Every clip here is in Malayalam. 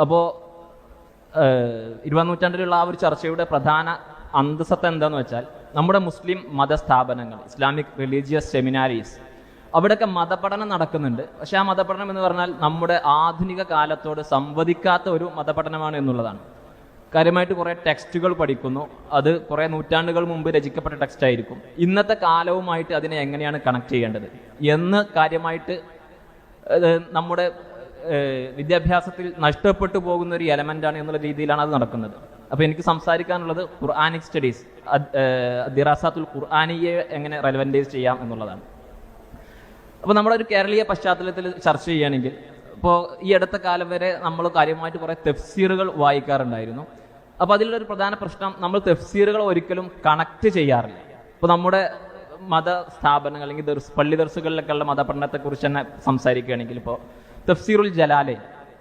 അപ്പോൾ ഇരുപതാം നൂറ്റാണ്ടിലുള്ള ആ ഒരു ചർച്ചയുടെ പ്രധാന അന്തസത്ത എന്താന്ന് വെച്ചാൽ നമ്മുടെ മുസ്ലിം മതസ്ഥാപനങ്ങൾ ഇസ്ലാമിക് റിലീജിയസ് സെമിനാരീസ് അവിടെയൊക്കെ മതപഠനം നടക്കുന്നുണ്ട്. പക്ഷെ ആ മതപഠനം എന്ന് പറഞ്ഞാൽ നമ്മുടെ ആധുനിക കാലത്തോട് സംവദിക്കാത്ത ഒരു മതപഠനമാണ് എന്നുള്ളതാണ്. കാര്യമായിട്ട് കുറേ ടെക്സ്റ്റുകൾ പഠിക്കുന്നു. അത് കുറേ നൂറ്റാണ്ടുകൾ മുമ്പ് രചിക്കപ്പെട്ട ടെക്സ്റ്റ് ആയിരിക്കും. ഇന്നത്തെ കാലവുമായിട്ട് അതിനെ എങ്ങനെയാണ് കണക്ട് ചെയ്യേണ്ടത്? എന്ന് കാര്യമായിട്ട് നമ്മുടെ വിദ്യാഭ്യാസത്തിൽ നഷ്ടപ്പെട്ടു പോകുന്ന ഒരു എലമെന്റാണ് എന്നുള്ള രീതിയിലാണ് അത് നടക്കുന്നത്. അപ്പോൾ എനിക്ക് സംസാരിക്കാനുള്ളത് ഖുർആാനിക് സ്റ്റഡീസ് ദിറാസാത്തുൽ ഖുർആാനിയെ എങ്ങനെ റെലവന്റൈസ് ചെയ്യാം എന്നുള്ളതാണ്. അപ്പോൾ നമ്മുടെ ഒരു കേരളീയ പശ്ചാത്തലത്തിൽ ചർച്ച ചെയ്യുകയാണെങ്കിൽ ഇപ്പോൾ ഈ അടുത്ത കാലം വരെ നമ്മൾ കാര്യമായിട്ട് കുറേ തെഫ്സീറുകൾ വായിക്കാറുണ്ടായിരുന്നു. അപ്പോൾ അതിലൊരു പ്രധാന പ്രശ്നം നമ്മൾ തെഫ്സീറുകൾ ഒരിക്കലും കണക്ട് ചെയ്യാറില്ല. ഇപ്പോൾ നമ്മുടെ മത സ്ഥാപനങ്ങൾ അല്ലെങ്കിൽ പള്ളി ദർസുകളിലൊക്കെയുള്ള മതപഠനത്തെക്കുറിച്ച് തന്നെ സംസാരിക്കുകയാണെങ്കിൽ ഇപ്പോൾ തഫ്സീറുൽ ജലാലെ.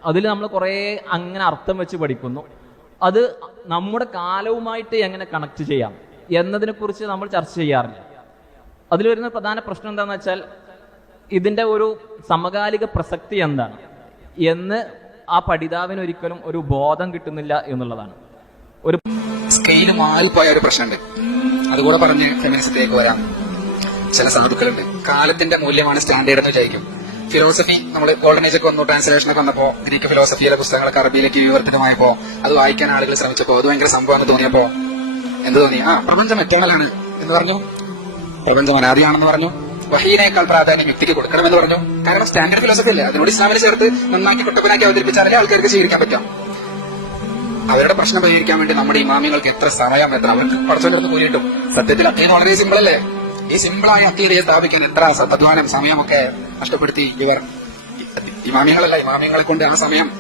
അതിൽ നമ്മൾ കുറേ അങ്ങനെ അർത്ഥം വെച്ച് പഠിക്കുന്നു. അത് നമ്മുടെ കാലവുമായിട്ട് എങ്ങനെ കണക്ട് ചെയ്യാം? എന്നതിനെക്കുറിച്ച് നമ്മൾ ചർച്ച ചെയ്യാറില്ല. അതിൽ വരുന്ന പ്രധാന പ്രശ്നം എന്താണെന്ന് വെച്ചാൽ ഇതിന്റെ ഒരു സമകാലിക പ്രസക്തി എന്താണ്? എന്ന് ആ പഠിതാവിന് ഒരിക്കലും ഒരു ബോധം കിട്ടുന്നില്ല എന്നുള്ളതാണ്. ഒരു സ്കെയിൽ പോയ ഒരു പ്രശ്നമുണ്ട്. അതുകൂടെ പറഞ്ഞ് ഫെമിനിസത്തിലേക്ക് വരാം. ചില സാധുക്കളുണ്ട്. കാലത്തിന്റെ മൂല്യമാണ് സ്റ്റാൻഡേർഡ് എന്ന് വിചാരിക്കും. ഫിലോസഫി നമ്മൾ ഗോൾഡൻ ഏജ് ഒക്കെ വന്നു ട്രാൻസ്ലേഷൻ ഒക്കെ വന്നപ്പോ ഗ്രീക്ക് ഫിലോസഫിയിലെ പുസ്തകങ്ങളൊക്കെ അറബിയിലേക്ക് വിവർത്തനമായപ്പോ അത് വായിക്കാൻ ആളുകൾ ശ്രമിച്ചപ്പോ അത് ഭയങ്കര സംഭവം തോന്നിയപ്പോ എന്ത് തോന്നി? ആ പ്രപഞ്ചം എറ്റേണലാണ് എന്ന് പറഞ്ഞു. പ്രപഞ്ചം അനാദിയാണെന്ന് പറഞ്ഞു. വഹീനേക്കാൾ പ്രാധാന്യം യുക്തിക്ക് കൊടുക്കണമെന്ന് പറഞ്ഞു. കാരണം സ്റ്റാൻഡേർഡ് ഫിലോസഫി അല്ലേ? അതിനോട് ഇസ്ലാമിനെ ചേർത്ത് നന്നാക്കി കൊട്ടപ്പനാക്കി അവതരിപ്പിച്ചാലേ ആൾക്കാർക്ക് സ്വീകരിക്കാൻ പറ്റാം അവരുടെ പ്രശ്നം പരിഹരിക്കാൻ വേണ്ടി നമ്മുടെ ഇമാമികൾക്ക് എത്ര സമയം എത്ര അവർക്ക് പഠിച്ചോണ്ടിരുന്ന് പോയിട്ടും. സത്യത്തിൽ അദ്ദേഹം വളരെ സിമ്പിൾ അല്ലേ? ഈ സിമ്പിളായ അക്കീടയെ സ്ഥാപിക്കാൻ എത്ര അധ്വാനം സമയമൊക്കെ നഷ്ടപ്പെടുത്തി ഇവർ. ഇമാമികളല്ല ഇമാമിയങ്ങളെ കൊണ്ട് ആ സമയം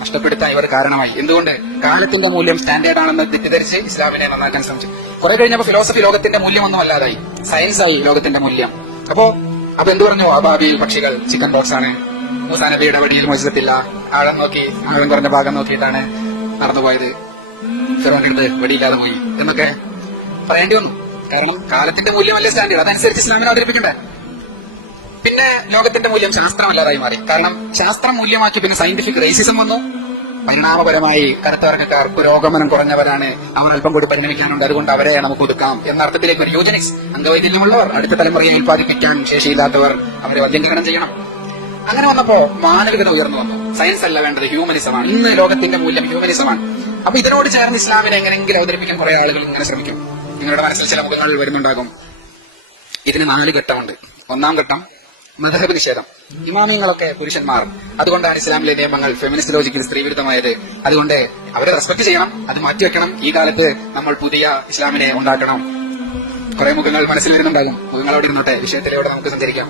നഷ്ടപ്പെടുത്താൻ ഇവർ കാരണമായി. എന്തുകൊണ്ട്? കാലത്തിന്റെ മൂല്യം സ്റ്റാൻഡേർഡ് ആണെന്ന് തെറ്റിദ്ധരിച്ച് ഇസ്ലാമിനെ നന്നാക്കാൻ ശ്രമിച്ചു. കുറെ കഴിഞ്ഞപ്പോൾ ഫിലോസഫി ലോകത്തിന്റെ മൂല്യം ഒന്നും അല്ലാതായി. സയൻസ് ആയി ലോകത്തിന്റെ മൂല്യം. അപ്പോ അപ്പൊ എന്ത് പറഞ്ഞു? അബാബിയിൽ പക്ഷികൾ ചിക്കൻ ബോക്സ് ആണ്. മൂസാ നബിയുടെ മോചിതത്തില്ല. ആഴം നോക്കി ആഴം കുറഞ്ഞ ഭാഗം നോക്കിയിട്ടാണ് നടന്നുപോയത്. ഫിറോന്റെ അടുത്ത് വെടിയില്ലാതെ പോയി. എന്നൊക്കെ പറയേണ്ടി വന്നു. കാരണം കാലത്തിന്റെ മൂല്യമല്ലേ സ്റ്റാൻഡേർഡ് അതനുസരിച്ച് ഇസ്ലാമിനെ അവതരിപ്പിക്കണ്ടേ? പിന്നെ ലോകത്തിന്റെ മൂല്യം ശാസ്ത്രമല്ലാതായി മാറി. കാരണം ശാസ്ത്രം മൂല്യമാക്കി പിന്നെ സയന്റിഫിക് റേസിസം വന്നു. പരിണാമപരമായി കറുത്തവർഗക്കാർ പുരോഗമനം കുറഞ്ഞവരാണ്. അവർ അല്പം കൂടി പരിണമിക്കാനുണ്ട്. അതുകൊണ്ട് അവരെ നമുക്ക് ഒതുക്കാം. എന്ന അർത്ഥത്തിലേക്ക് ഒരു യൂജനിക്സ് അംഗവൈകല്യമുള്ളവർ അടുത്ത തലമുറയെ ഉൽപ്പാദിപ്പിക്കാൻ ശേഷിയില്ലാത്തവർ അവരെ വന്ധ്യംകരണം ചെയ്യണം. അങ്ങനെ വന്നപ്പോ മാനവികത ഉയർന്നു വന്നു. സയൻസ് അല്ല വേണ്ടത് ഹ്യൂമനിസമാണ് ഇന്ന് ലോകത്തിന്റെ മൂല്യം ഹ്യൂമനിസമാണ് അപ്പൊ ഇതിനോട് ചേർന്ന് ഇസ്ലാമിനെ എങ്ങനെയെങ്കിലും അവതരിപ്പിക്കാൻ കുറെ ആളുകൾ ഇങ്ങനെ ശ്രമിക്കും. നിങ്ങളുടെ മനസ്സിൽ ചില മുഖങ്ങൾ വരുന്നുണ്ടാകും. ഇതിന് നാല് ഘട്ടമുണ്ട്. ഒന്നാം ഘട്ടം മധഹബ് നിഷേധം. ഇമാമിയങ്ങളൊക്കെ പുരുഷന്മാർ. അതുകൊണ്ടാണ് ഇസ്ലാമിലെ നിയമങ്ങൾ ഫെമിനിസ്റ്റ് ലോജിക്കിൽ സ്ത്രീവിരുദ്ധമായത്. അതുകൊണ്ട് അവരെ റെസ്പെക്ട് ചെയ്യണം അത് മാറ്റിവെക്കണം ഈ കാലത്ത് നമ്മൾ പുതിയ ഇസ്ലാമിനെ ഉണ്ടാക്കണം. കുറെ മുഖങ്ങൾ മനസ്സിൽ വരുന്നുണ്ടാകും. മുഖങ്ങളോട് ഇരുന്നോട്ടെ വിഷയത്തിലൂടെ നമുക്ക് സഞ്ചരിക്കാം.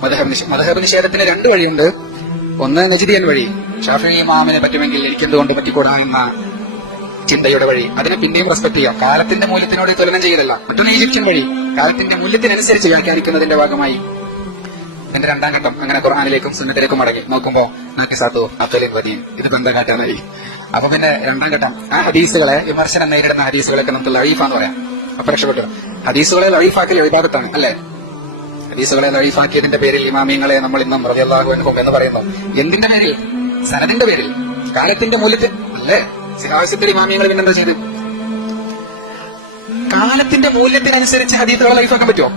മധഹബ് നിഷേ മധഹബ് നിഷേധത്തിന് രണ്ട് വഴിയുണ്ട്. ഒന്ന് നജിദിയൻ വഴി. ഷാഫി ഇമാമിനെ പറ്റുമെങ്കിൽ എനിക്ക് എന്തുകൊണ്ട് പറ്റിക്കൂടാ എന്ന ചിന്തയുടെ വഴി. അതിനെ പിന്നെയും റെസ്പെക്ട് ചെയ്യാം കാലത്തിന്റെ മൂല്യത്തിനോട് തുലനം ചെയ്തല്ല മറ്റൊന്ന് ഈജിപ്ഷ്യൻ വഴി. കാലത്തിന്റെ മൂല്യത്തിനനുസരിച്ച് വ്യാഖ്യാനിക്കുന്നതിന്റെ ഭാഗമായി. എന്റെ രണ്ടാം ഘട്ടം അങ്ങനെ ഖുർആാനിലേക്കും സുന്നത്തിലേക്കും മടങ്ങി. നോക്കുമ്പോ നാക്കിസാത്തു അഫലിൻ വദീൻ ഇത് ബന്ധം കാട്ടാനായി അപ്പൊ പിന്നെ രണ്ടാം ഘട്ടം. ആ ഹദീസുകളെ വിമർശനം നേരിടുന്ന ഹദീസുകളൊക്കെ നമുക്ക് എന്ന് പറയാം. അപ്പൊ രക്ഷപ്പെട്ടു. ഹദീസുകളെ ലൈഫാക്കൽ വിഭാഗത്താണ് അല്ലെ? ഹദീസുകളെ ലൈഫാക്കിയതിന്റെ പേരിൽ ഇമാമിയങ്ങളെ നമ്മൾ ഇന്നും റബിയല്ലാഹു എന്ന് പറയുന്നു. എന്തിന്റെ പേരിൽ? സനദിന്റെ പേരിൽ. കാലത്തിന്റെ മൂല്യത്തിൽ അല്ലേ? ആവശ്യത്തിൽ ഇമാമിയങ്ങൾ പിന്നെന്താ ചെയ്ത് കാലത്തിന്റെ മൂല്യത്തിനനുസരിച്ച് ഹദീസുകളെ ലൈഫാക്കാൻ പറ്റുമോ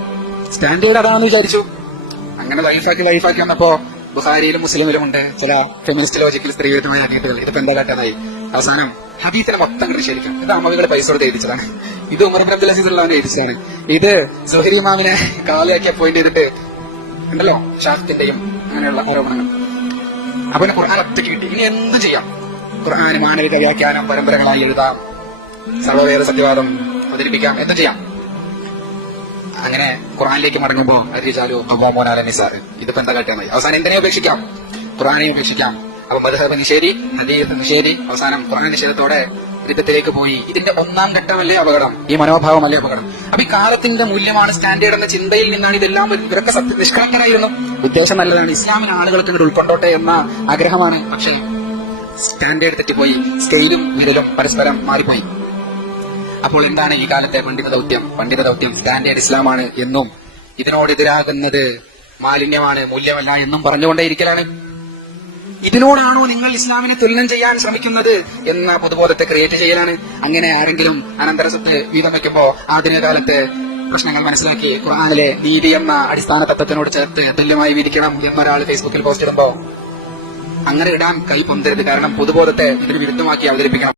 സ്റ്റാൻഡേർഡ് അതാണെന്ന് വിചാരിച്ചു. അങ്ങനെ ലൈഫാക്കി ലൈഫാക്കി വന്നപ്പോ ബുഹാരിയിലും മുസ്ലിമിലും ഉണ്ട് ചില ഫെമിനിസ്റ്റ് ലോജിക്കൽ സ്ത്രീവിരുദ്ധമായ ഹദീത്തുകൾ ഇതിപ്പോ എന്താ കാട്ടാതായി അവസാനം ഹബീത്തിനെ മൊത്തം ശരിക്കും ഇത് അമ്മവികളെ പൈസ കൊടുത്ത് എഴുതിച്ചതാണ് ഇത് ഉമർ അബ്ദുൽ അസീസ് ഉള്ളവനെ എഴുതിച്ചതാണ് ഇത് സുഹരി ഇമാമിനെ കാലിയാക്കി അപ്പോയിന്റ് ചെയ്തിട്ട് ഉണ്ടല്ലോ ഷാഫിന്റെയും അങ്ങനെയുള്ള ആരോപണങ്ങൾ. അപ്പൊ ഖുർആൻ ഒറ്റയ്ക്ക് കിട്ടി. ഇനി എന്ത് ചെയ്യാം. ഖുർആൻ മാനവിക വ്യാഖ്യാനം പരമ്പരകളായി എഴുതാം. സർവവേദ സത്യവാദം അവതരിപ്പിക്കാം. എന്ത് ചെയ്യാം. അങ്ങനെ ഖുറാനിലേക്ക് മടങ്ങുമ്പോ അരിജാലു മോനാല നിസാർ ഇതിപ്പോ എന്താ കാട്ടിയാൽ അവസാനം എന്തിനെ ഉപേക്ഷിക്കാം? ഖുറാനെ ഉപേക്ഷിക്കാം. അപ്പൊ മധുഹബ് നിഷേധി ഹദീസ് നിഷേധി അവസാനം ഖുറാൻ നിഷേധത്തോടെ യുദ്ധത്തിലേക്ക് പോയി. ഇതിന്റെ ഒന്നാം ഘട്ടമല്ലേ അപകടം? ഈ മനോഭാവമല്ലേ അപകടം? അപ്പൊ ഈ കാലത്തിന്റെ മൂല്യമാണ് സ്റ്റാൻഡേർഡ് എന്ന ചിന്തയിൽ നിന്നാണ് ഇതെല്ലാം ഇവരൊക്കെ സത്യ നിഷ്കളങ്കരായിരുന്നു ഉദ്ദേശം നല്ലതാണ്. ഇസ്ലാമിന് ആളുകൾക്ക് ഉൾക്കൊണ്ടോട്ടെ എന്ന ആഗ്രഹമാണ്. പക്ഷേ സ്റ്റാൻഡേർഡ് തെറ്റിപ്പോയി. സ്കെയിലും വിരലും പരസ്പരം മാറിപ്പോയി. അപ്പോൾ എന്താണ് ഈ കാലത്തെ പണ്ഡിത ദൗത്യം പണ്ഡിത ദൗത്യം സ്റ്റാൻഡേർഡ് ഇസ്ലാമാണ് എന്നും ഇതിനോട് എതിരാകുന്നത് മാലിന്യമാണ് മൂല്യമല്ല എന്നും പറഞ്ഞുകൊണ്ടേയിരിക്കലാണ്. ഇതിനോടാണോ നിങ്ങൾ ഇസ്ലാമിനെ തുലനം ചെയ്യാൻ ശ്രമിക്കുന്നത് എന്ന പൊതുബോധത്തെ ക്രിയേറ്റ് ചെയ്യലാണ്. അങ്ങനെ ആരെങ്കിലും അനന്തര സ്വത്ത് വീതം വെക്കുമ്പോ ആധുനിക കാലത്ത് പ്രശ്നങ്ങൾ മനസ്സിലാക്കി ഖുർആാനിലെ നീതി എന്ന അടിസ്ഥാന തത്വത്തിനോട് ചേർത്ത് തുല്യമായി വിധിക്കണം എന്നൊരാൾ ഫേസ്ബുക്കിൽ പോസ്റ്റ് ഇടുമ്പോ അങ്ങനെ ഇടാൻ കൈ പൊന്തരുത്. കാരണം പൊതുബോധത്തെ ഇതിന് വിരുദ്ധമാക്കി അവതരിപ്പിക്കണം.